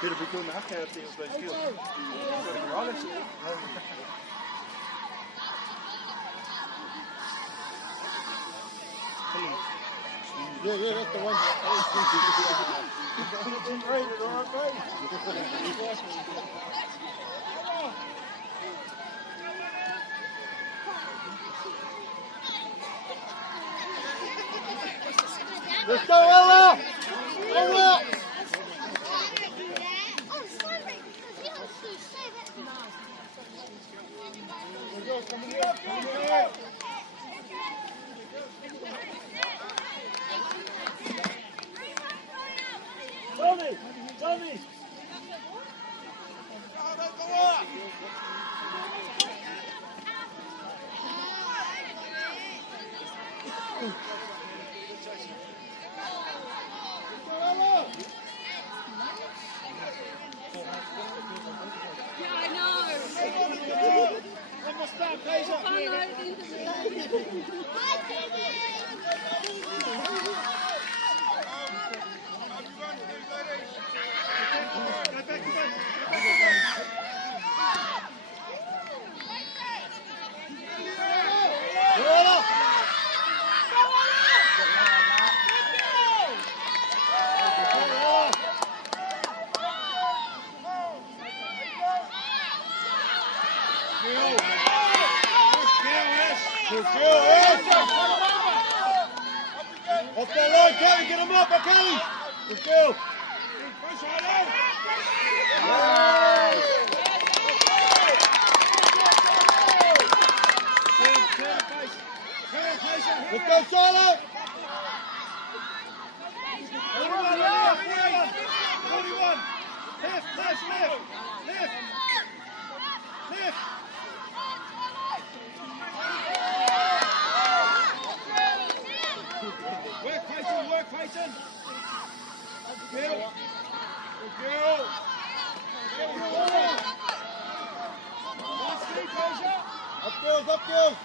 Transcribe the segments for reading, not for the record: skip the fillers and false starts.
Peter be doing the half-time thing as well. Yeah, that's the one. It's rated, all right. Let's go, Ella! Ella! Tommy! Tommy! Off that line, Kelly, get him up, Kelly! Good go! Let's go, Silo! 41, lift, nice lift, lift, lift. Work, Payton. Good girl. Good girl. Up girls, up girls.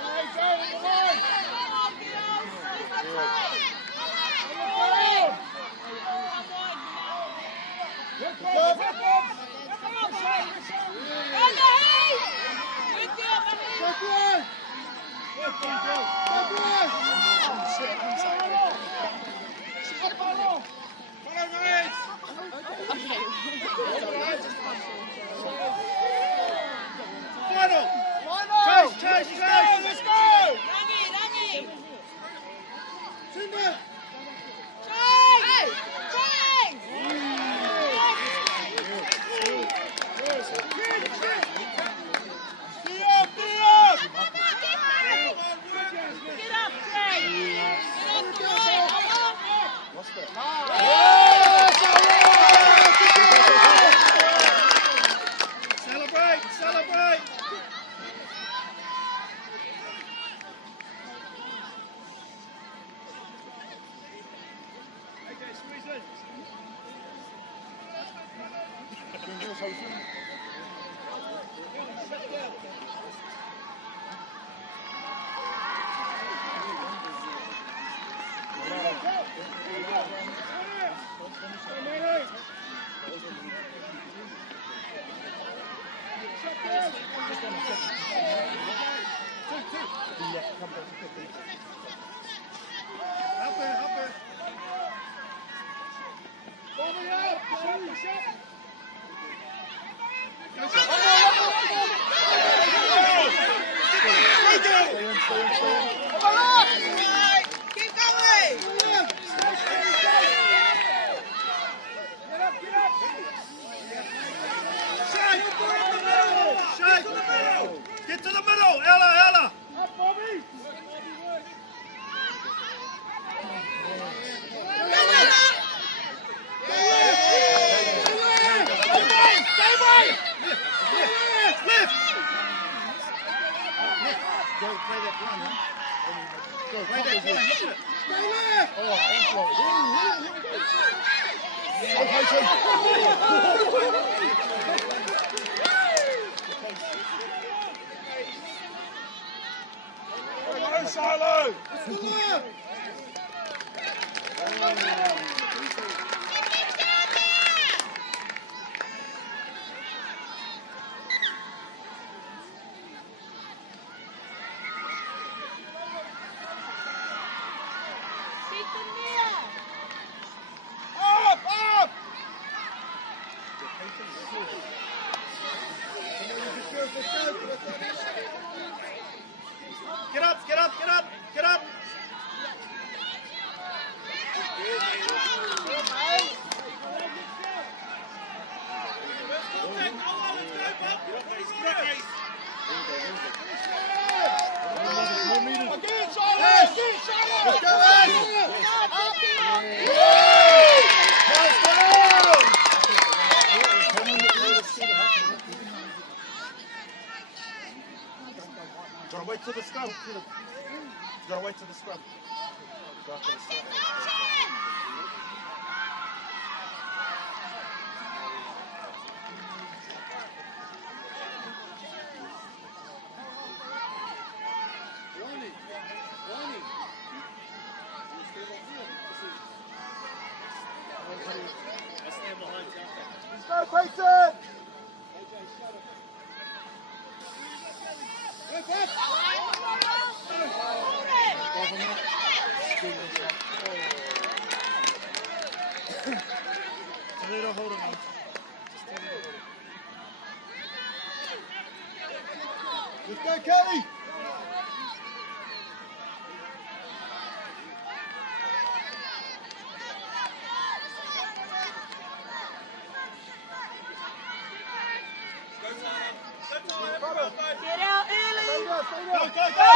Hey, go, in the line. Chase, let's go! Rangi! Simba! Chase! Celebrate! Okay, squeeze in. Keep going! Get to the middle! Ella! Up, Bobby! Lift! Go play that one, huh? Go play that one, hit it! Stay left! Oh, Go, Silo! scrum. You gotta wait till the scrum. Go after the scrum. Go, Clayton! Toledo, hold on. Let's go, Kelly! Get out, Ellie! Go, go, go!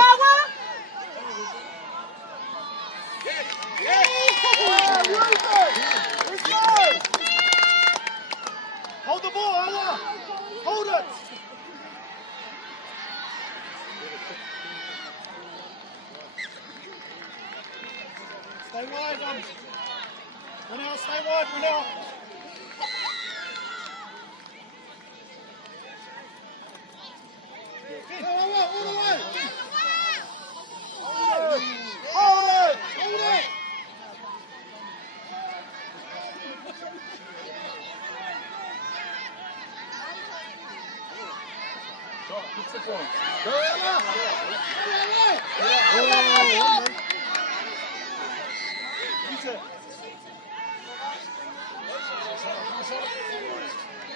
Let's go! Hold the ball, Anna! Hold it! Stay wide, Brunel, stay wide, Brunel! All the way! Hold it! Hold it! Go, Emma!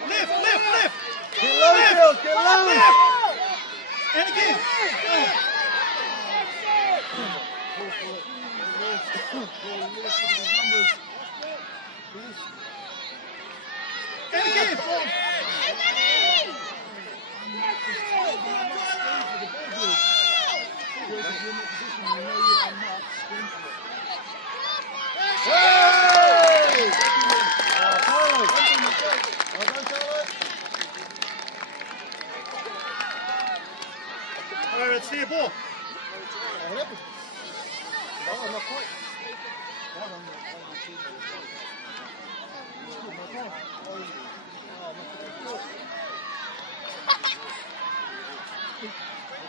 Lift, lift, lift! Get low, Phil, get low! Lift! And again! And again! Hey! Alright, let's see a ball.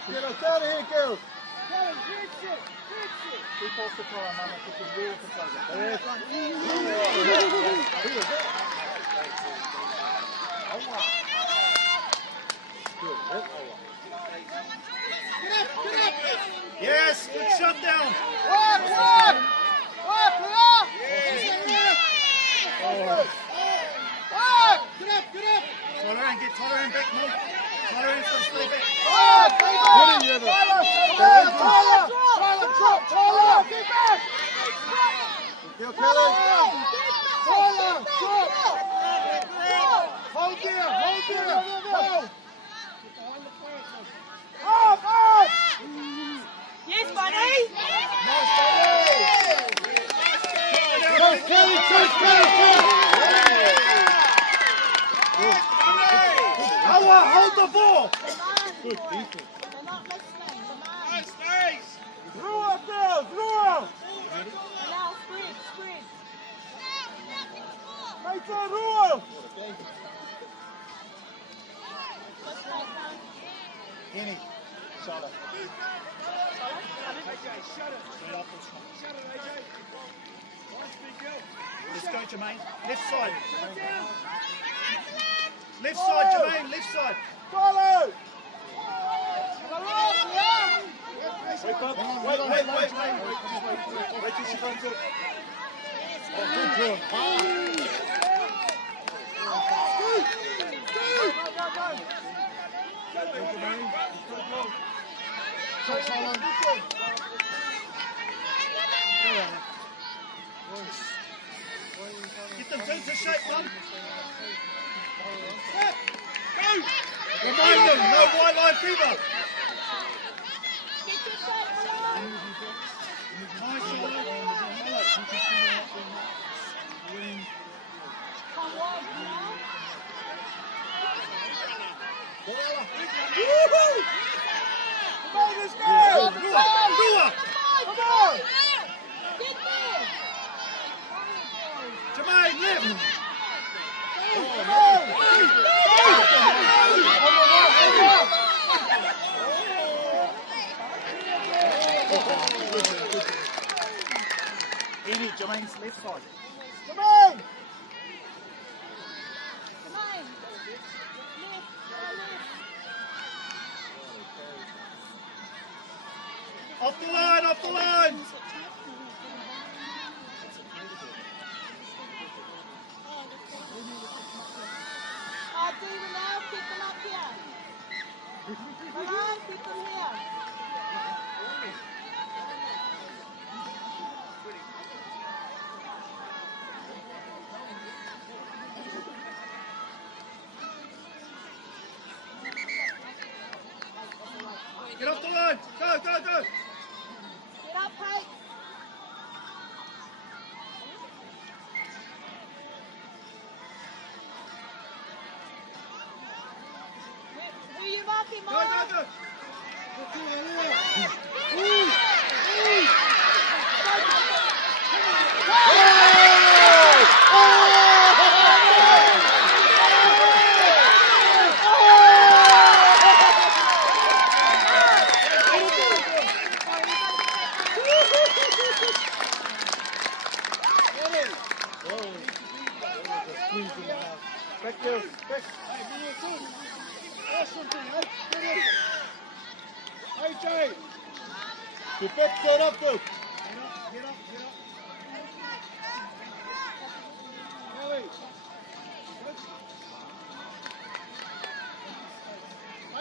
Get us out of here, girls. Keep off the car, man. I think the wheel Yes, good shutdown. Walk, walk. Walk, walk. Walk. Get up, get up. Tolerant, get Tolerant back, move. Tolerant, stay back. What in the Tyler, get back. Kill Kelly. Tyler, drop. Hold there, hold there. Hold. Up, up. Yes, buddy! Nice, buddy. Chase Kelly, chase Kelly. Hold the ball. Good defense. Nice, nice. Through up there, through up. Allow sprint, sprint. Right there, through. Henny, Charlotte. Let's go, Jermaine. Left side. Left side, Jermaine. Left side. Follow. Wait. Wait till she comes up. Oh, good job. Get them into shape, Mum. Go! Remind them, no white line fever. Woohoo! Come on, let's go! In it, Jermaine's left side. Come on. Off the line, off the line! David, now keep them up here. Come on, keep them here. Get off the line! Go, go, go! Get up, Kate. Who are you marking, Go, Mark? go, go! Back there, back. AJ! Get back, set up, though. Get up, get up, get up.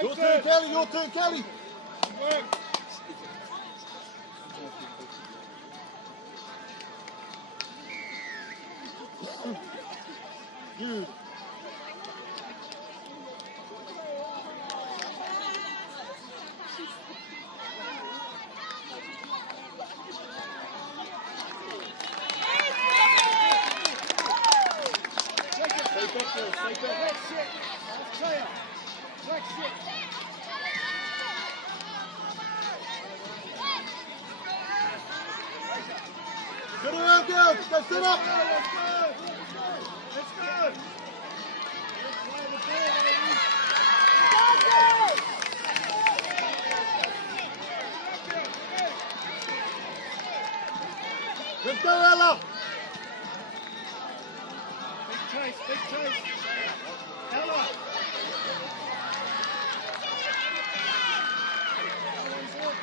Your turn, Kelly, your turn, Kelly. Work. Good. Sit around, girls. Go sit up. Let's go! Let's go, Ella. Big chase, big chase. Ella!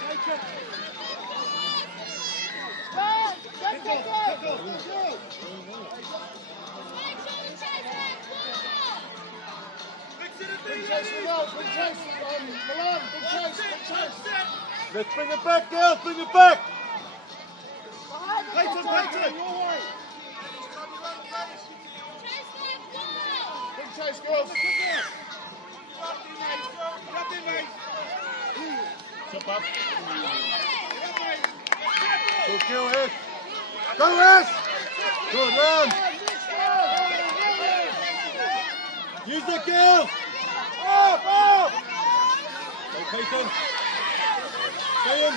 Take it. Pick off, pick off. Big chase, Milan. Big chase. Milan, big chase, big chase. Let's bring it back, girls. Bring it back. Clayton, Clayton! Big chase, girls. Jump up. Good kill, Ash. Go, Ash. Good run. Use the girls. Up, up. Go, Peyton. Stay in.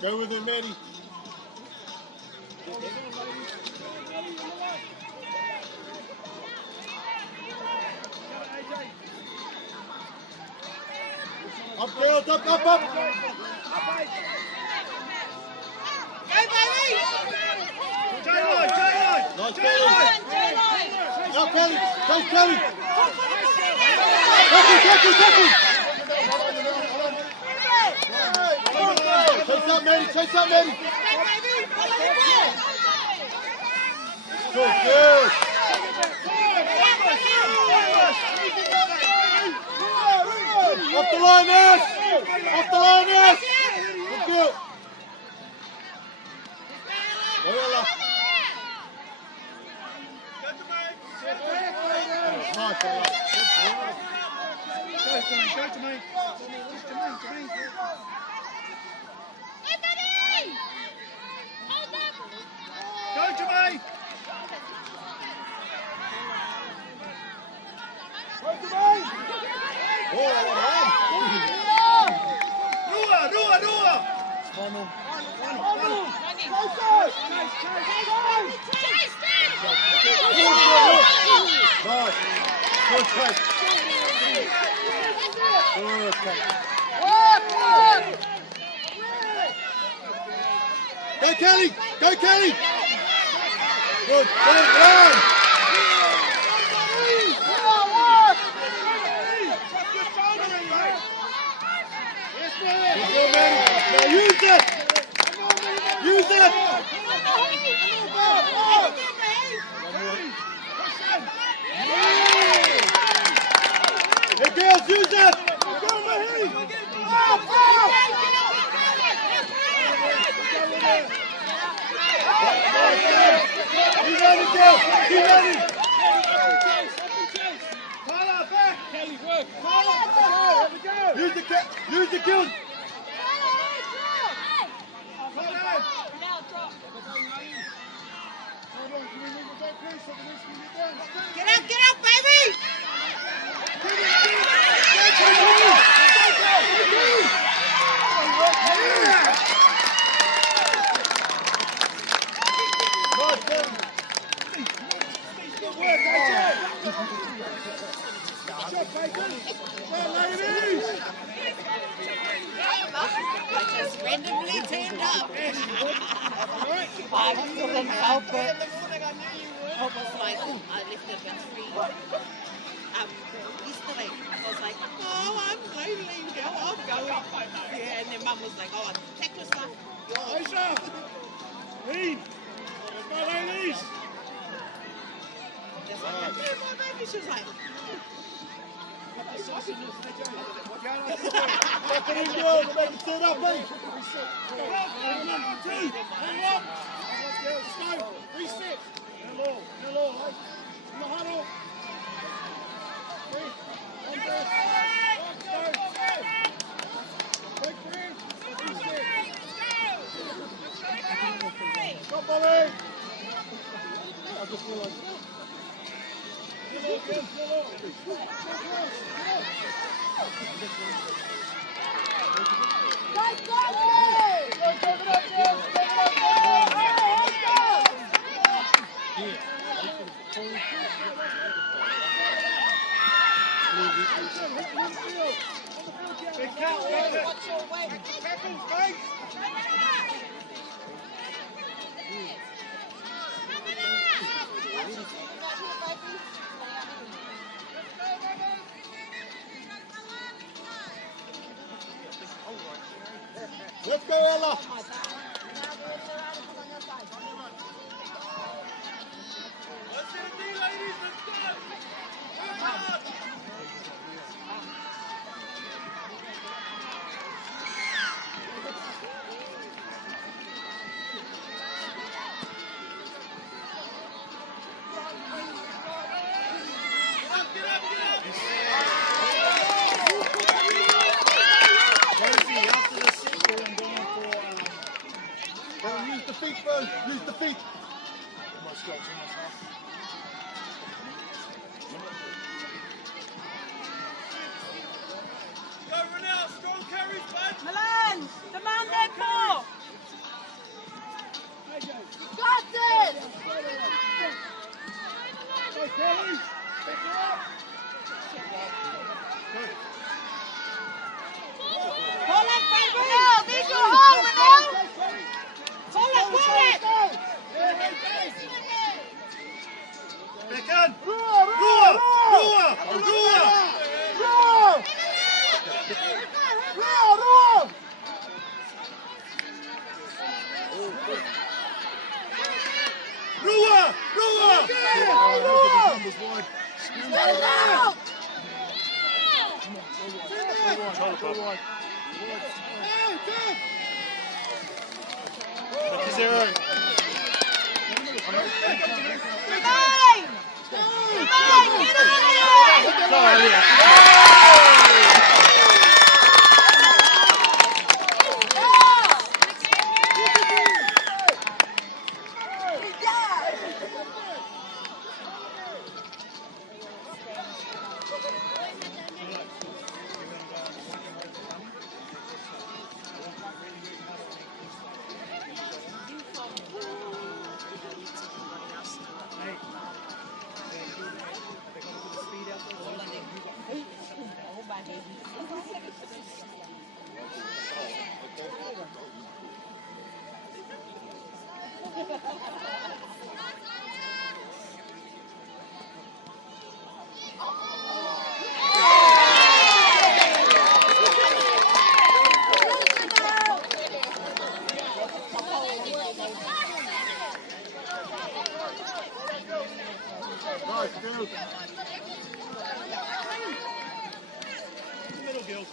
Go with him, Maddie. Up, girls, up, up, up. J-line, J-line! Nice, J-line! Kelly. Now, Kelly. Go, Kelly. Tackle. Chase up, Maddie. Chase up, Maddie. Good. Off the line, Ash. Off the line, Ash. Good kill. Ella. Nice, Ella. Go to me. Just to me. Go to me. Rua. Go Kelly! Go Kelly! Good, run! Now use it! Use it! Hey girls, use it! You ready, girls? You ready? Use the kills! Get up, baby! I just randomly turned up. I couldn't help it. I was like, I lifted the tree yesterday. I was like, oh, I'm lonely, girl, I'm going. Yeah, and then Mum was like, oh, take your stuff. Aisha! Leave! Go, ladies! Just like, yeah, my baby. She was like, Back it in, girls. Make it stand up, mate. Reset! Hello, in the huddle! Come, Molly. Big cat, watch your way! Tackles, mate! Let's go, Ella. Use the feet first. Use the feet. Milan, demand that ball. Got it. Hey, Kelly! Pick her up! Hold it, baby. Now, there's your hole, Milan. Hold it. Back in! Rua! Get on here! Nice, good. Middle girl.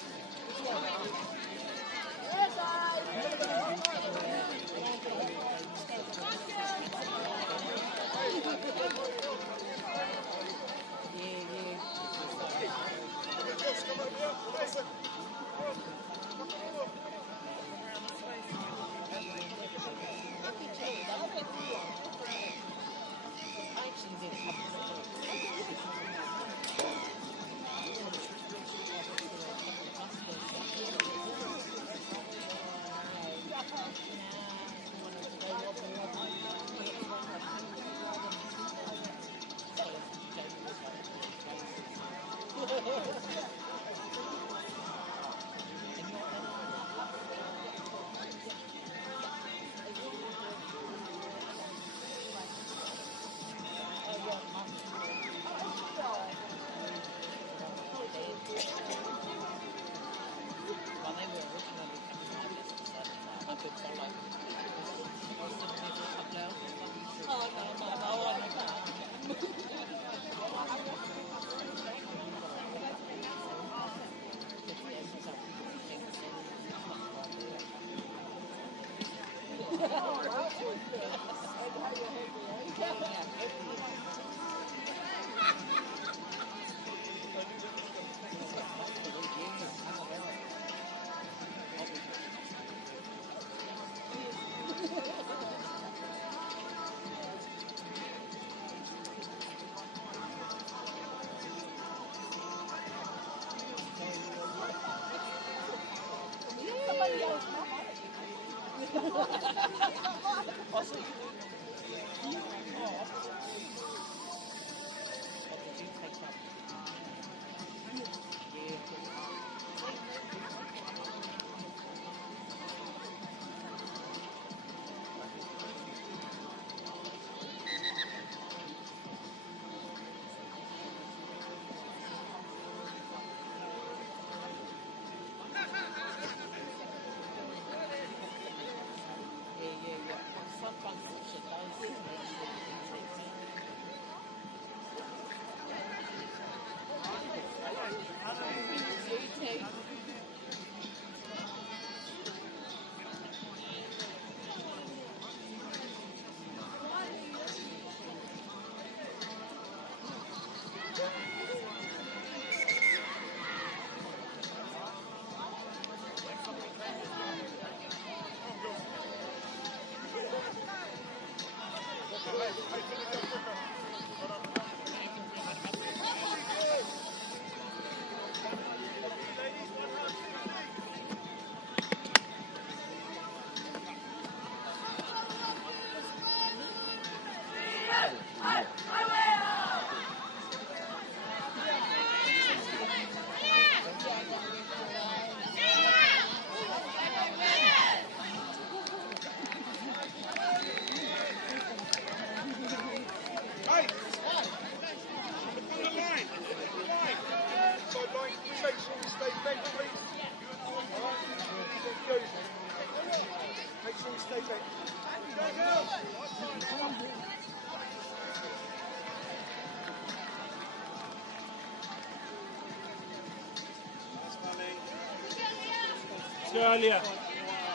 Go, Alia.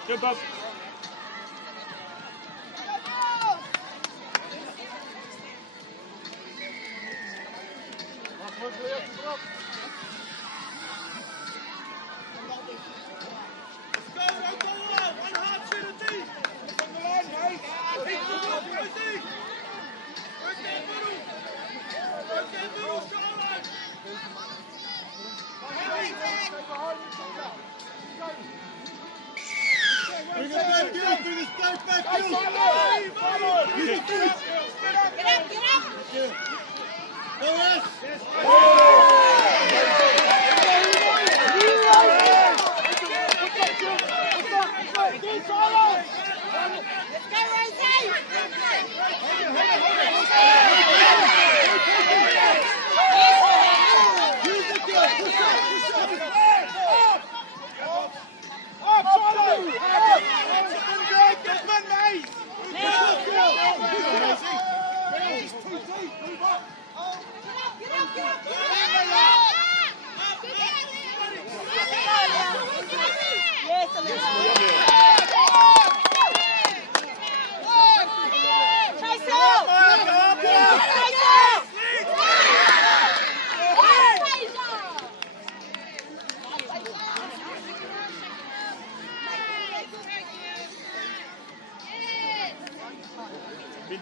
Go, Bob. Bring it back, Gil, bring this back, Gil! Let's go, Rosie!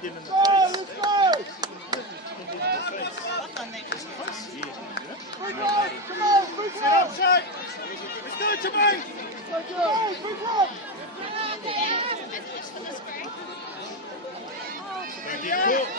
kicked him in the Go, face. let's go! Kicked him in the face. Big one! Come on, big Sit up, one! Shaq. Let's do it, Jermaine. Go, go, big one! Thank you. Cool.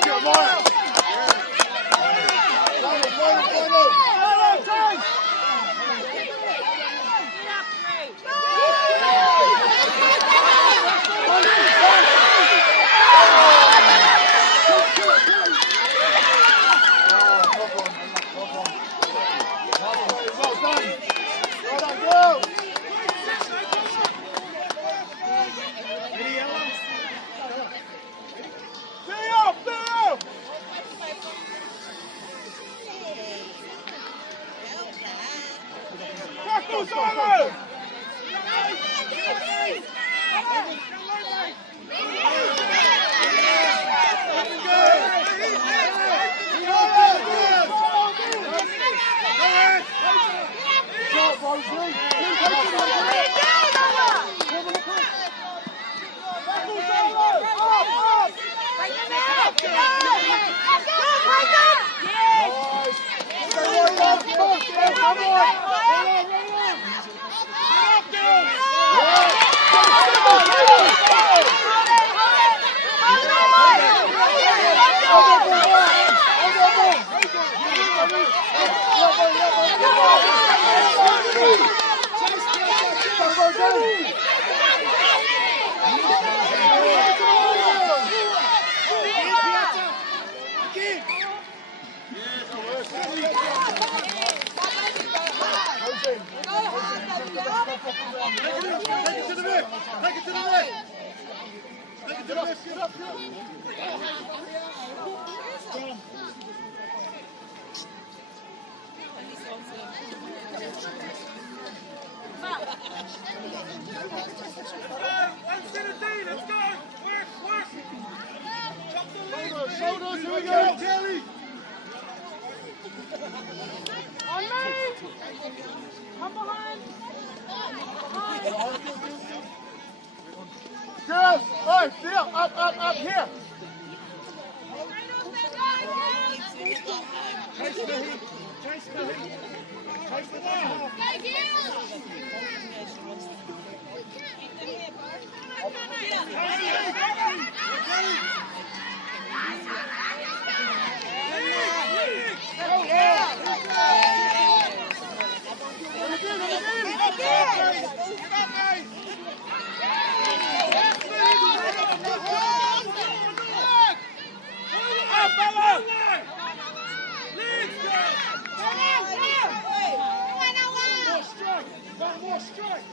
Come on! Come on! Go! Shoulders, here we go, Terry. On me! Come behind! Girls, hey, Phil, up here. Chase the heat. Chase the heat. Chase the ball. More strike.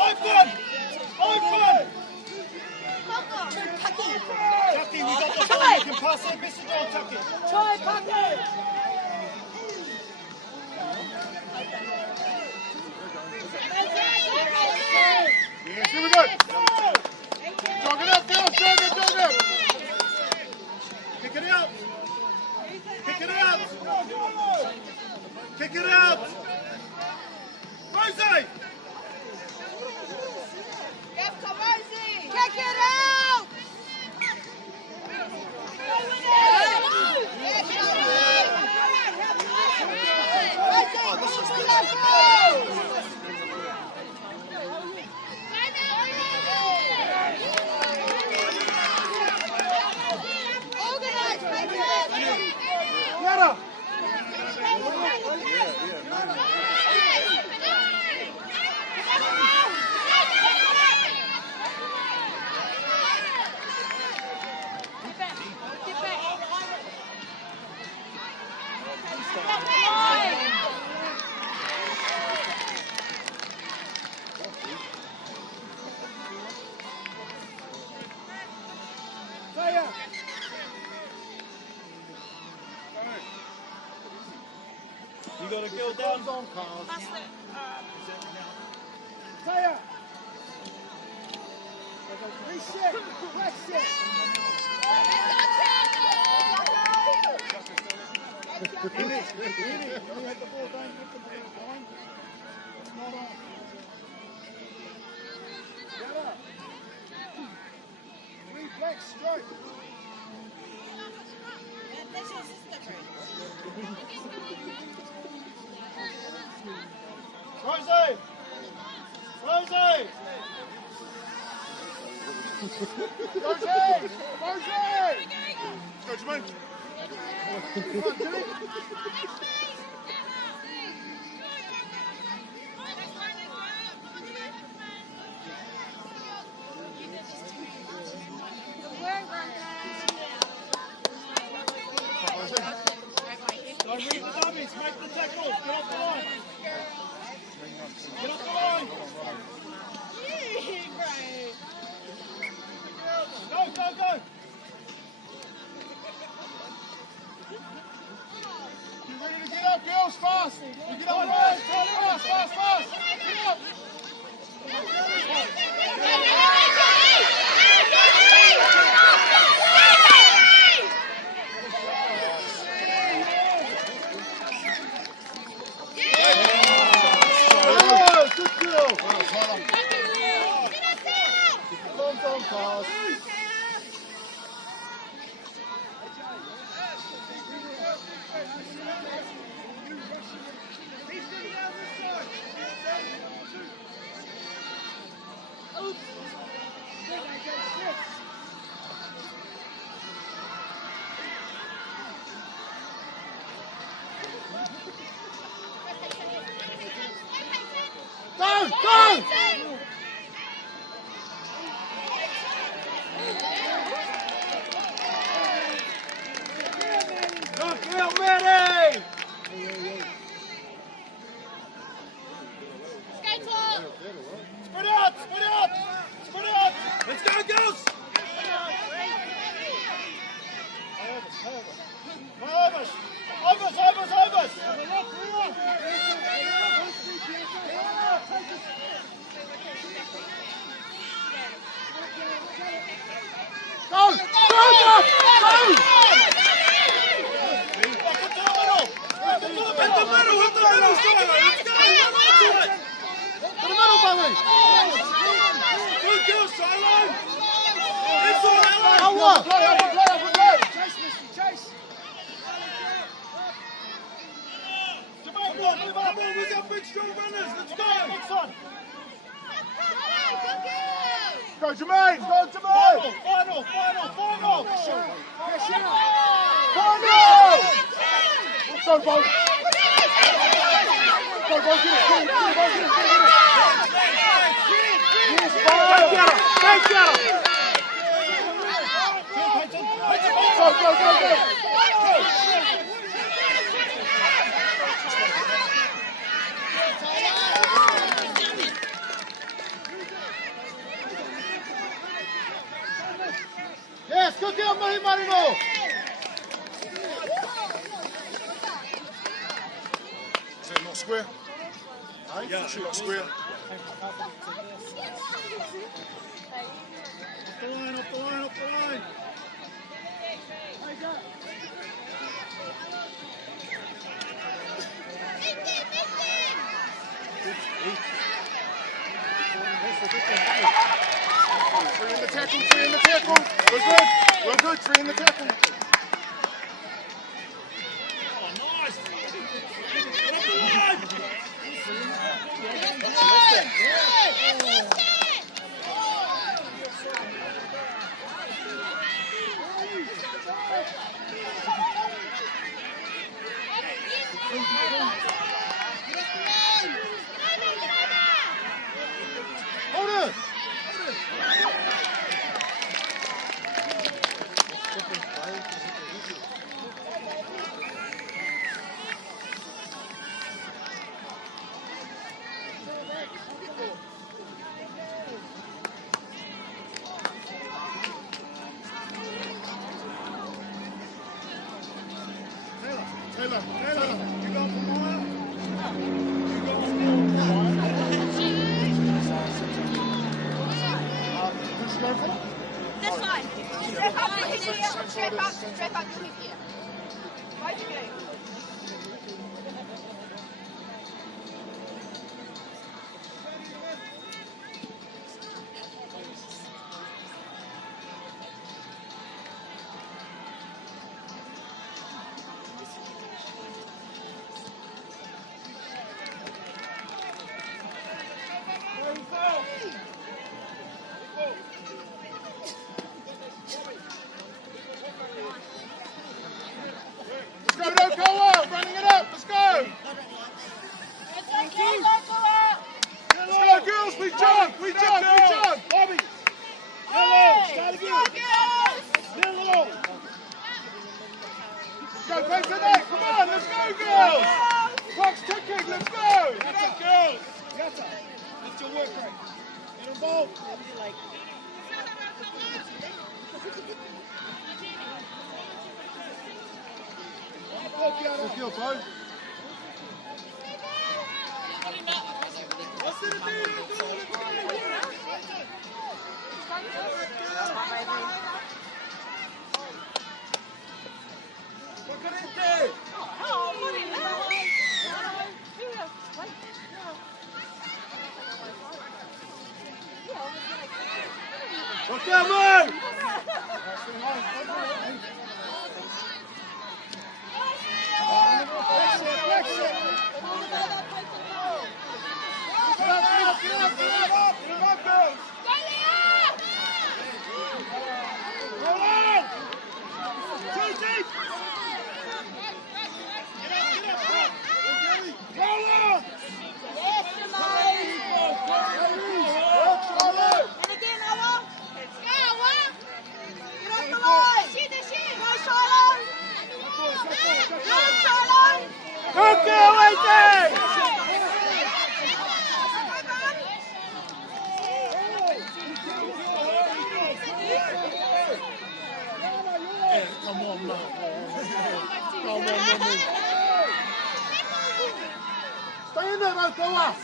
Open! Open! Tucky, we got the ball. You can pass that message on, Tucky. Try, Pucky! Yes, here we go. Jog it up, girls. Jog it. Kick it out. Kick it out. Kick it out. Rosie. Kick it out! Yada. You got to go down. On, Carl. Taya. Reset. Press it. Let me hit the ball down. Get the ball behind. It's not on. Get up. Reflex stroke. Rosie! Rosie! Rosie! Rosie! Go, Jermaine. Come on, Jimmy. Don't read the dummies. Make the tackle. Get off the line. Get off the line. Go. You ready to get up, girls? Fast! You get up, guys! Fast! Get up! Oh, good kill! Long pass. Go! Knock out, Manny! Spread out. Let's go, girls. Overs. Go! Hit the middle, let's go. To the middle, Bobby! Good girls, sideline. It's all out. Oh, what? Play! Chase! Jermaine, move up. We've got big strong runners. Let's go. Next one. Go, Jermaine! Final. Final! Go, Bo! Get it! Yes, Go! Yes, go get him, Marino! Is it not square? Yeah. Should look square. Off the line, off the line, off the line. Three in the tackle, three in the tackle. We're good. We're good, three in the tackle. Oh, nice. Off the line. Hold it. Taylor, you going for more? Who's she going for? This one. Straight up, straight up, straight up, you here. Right again. Let's go, go out, running it up, let's go. Let's go, girls, we jump, we jump, we jump. Bobby. Hello, start again. Hello. Go, back to that, come on, let's go, girls. Clock's ticking, let's go. That's it, girls. That's your work rate. Get involved. Good kill, bro. What's that, man? Come on, man. Come on, man. Stay in there, man. Go up.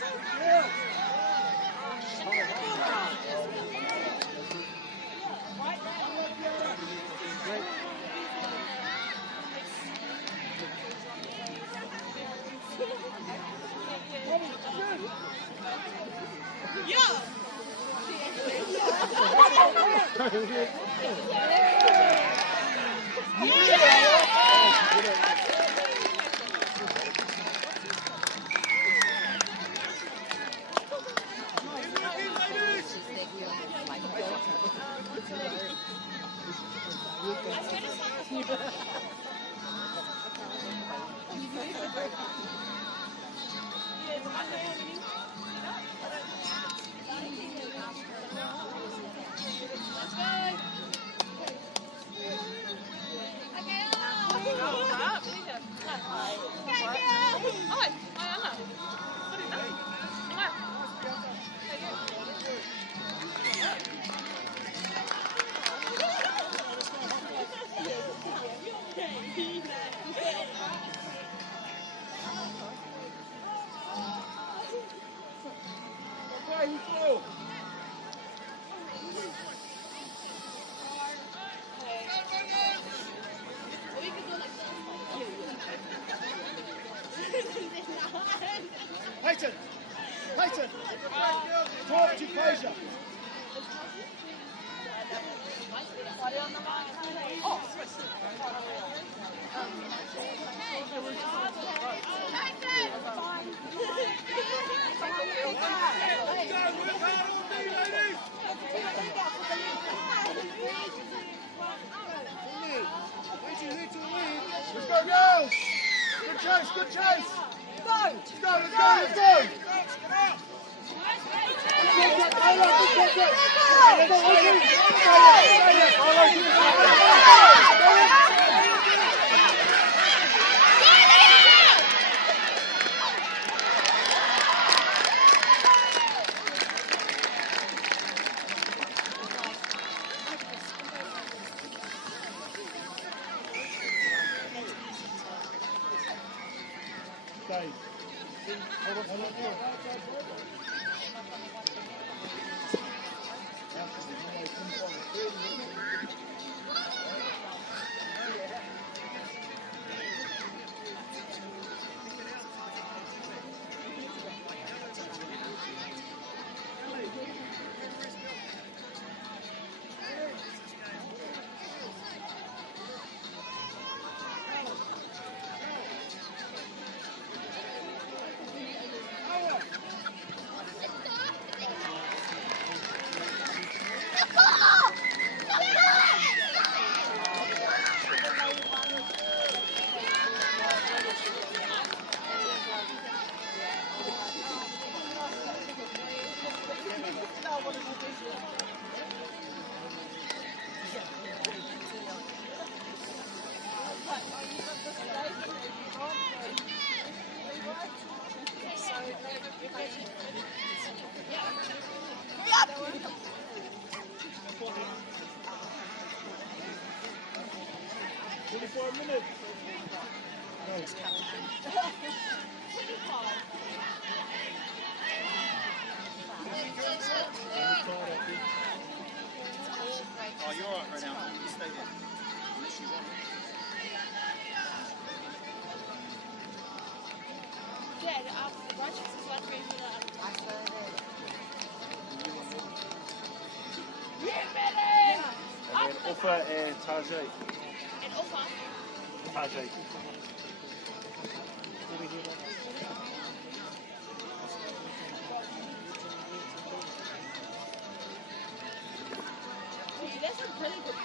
Talk to Fraser. Let's go, girls! Good chase, good chase! Let's go, let's go, let's go! Oh, you're all right right now. You can stay there. Unless you want. Offer Tajay. Tajay. That's a really good